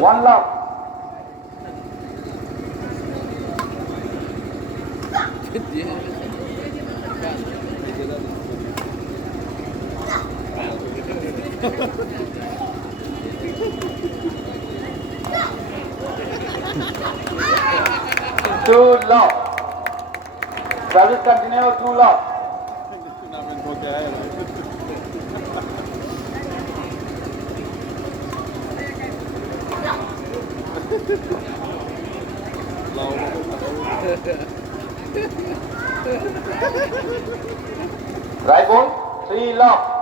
One love. Two love. Service continue. Two love. Right ball. Three love.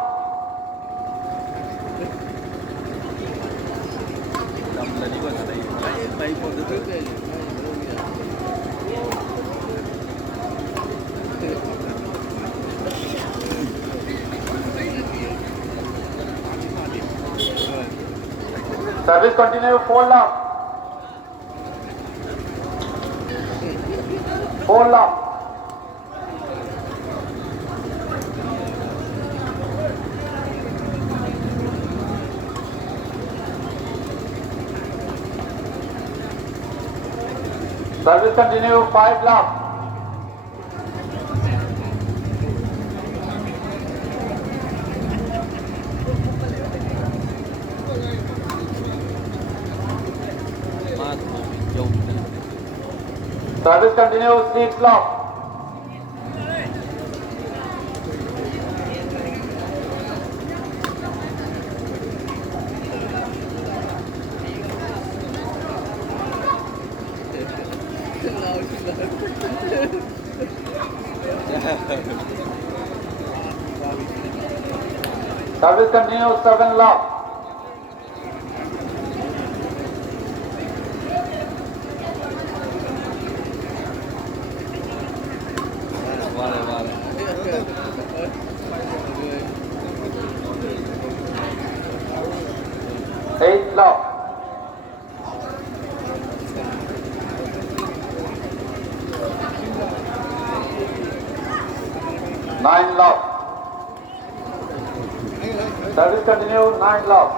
Service continue. Four love. Four love. Service continue. Five love. Service continue. Six love. Service continue. Seven love. Eight love. Nine love. Service continue. Nine love.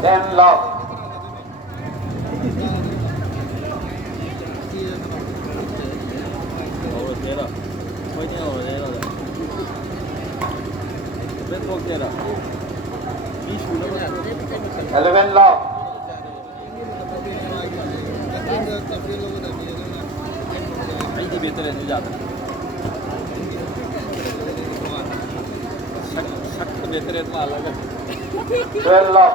10 love. Eleven love. Twelve love.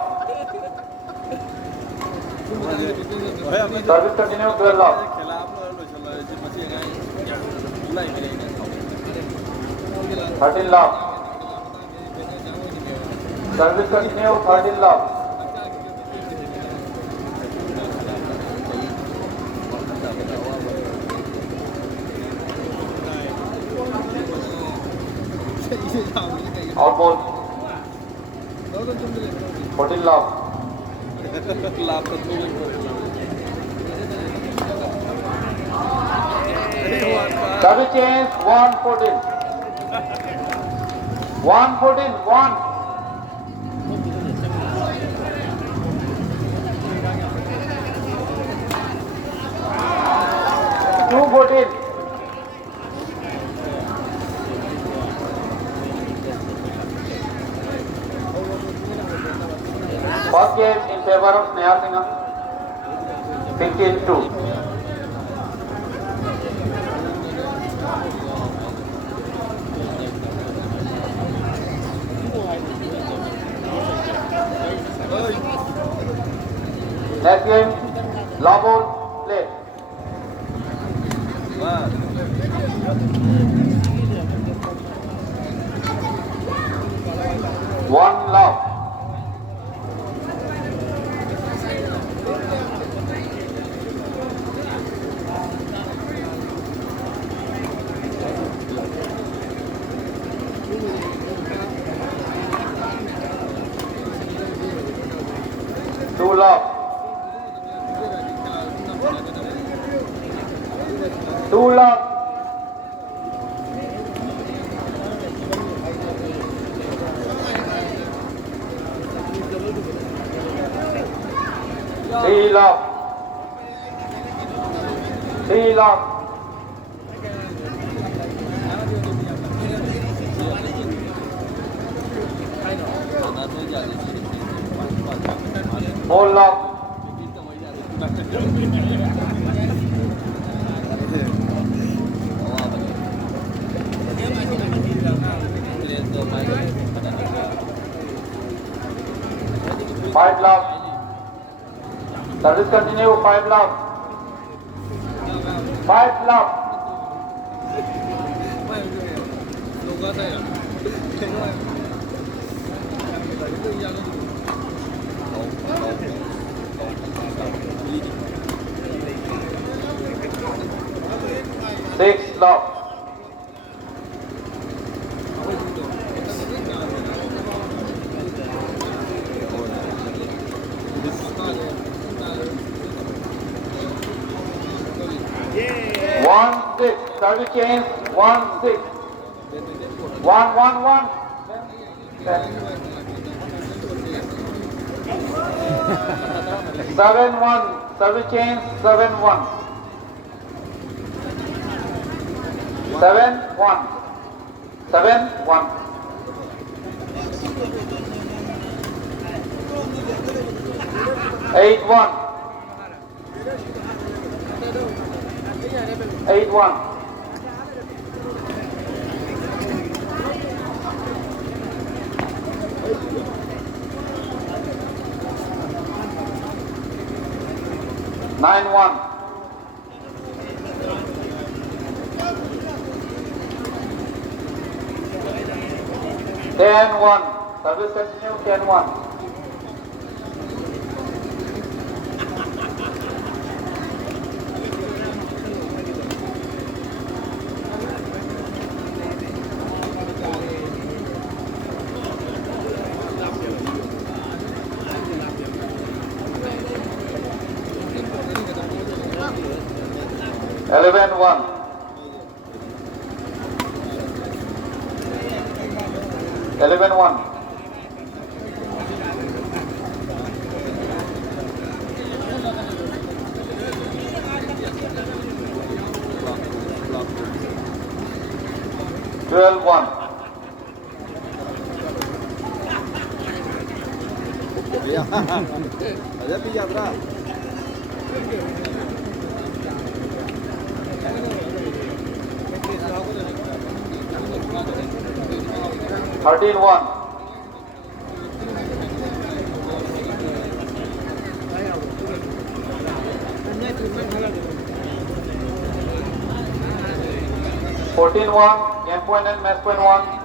Service continue. 12 love. 13 love. Service continue. 13 love. Out ball. 14 love. Service change. 114. 114. 1. Two 14. First game in favor of Sneha Singham. 15-2. Next game, law ball, play. One love. Two love. Two love. love. 3 love. Four love. 5 love. Service continue. 5 love. 5 love. Six love. One six. Service change. 1 6. 1 1 1. 7 1. Service change. 7 1. 7 1. 7 1. 8 1. 8 1. 9 1. 10 1. Service continue. 10 1. 11 1. 11 1. 12 1. Ada pilla atrás. 13 1. 14 1. Game point and match point 1.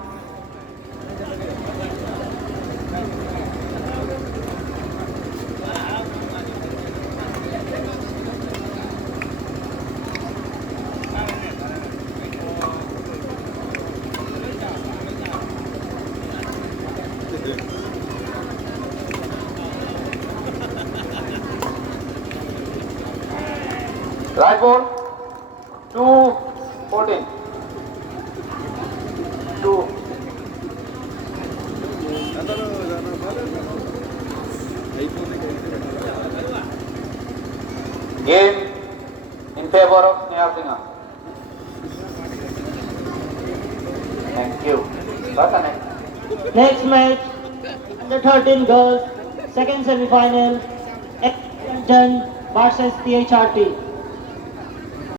'Right ball. 2 14. 2. Game in favor of Snehal Singha. Thank you. Next match, under 13 girls, second semi-final, Clinton versus THRT.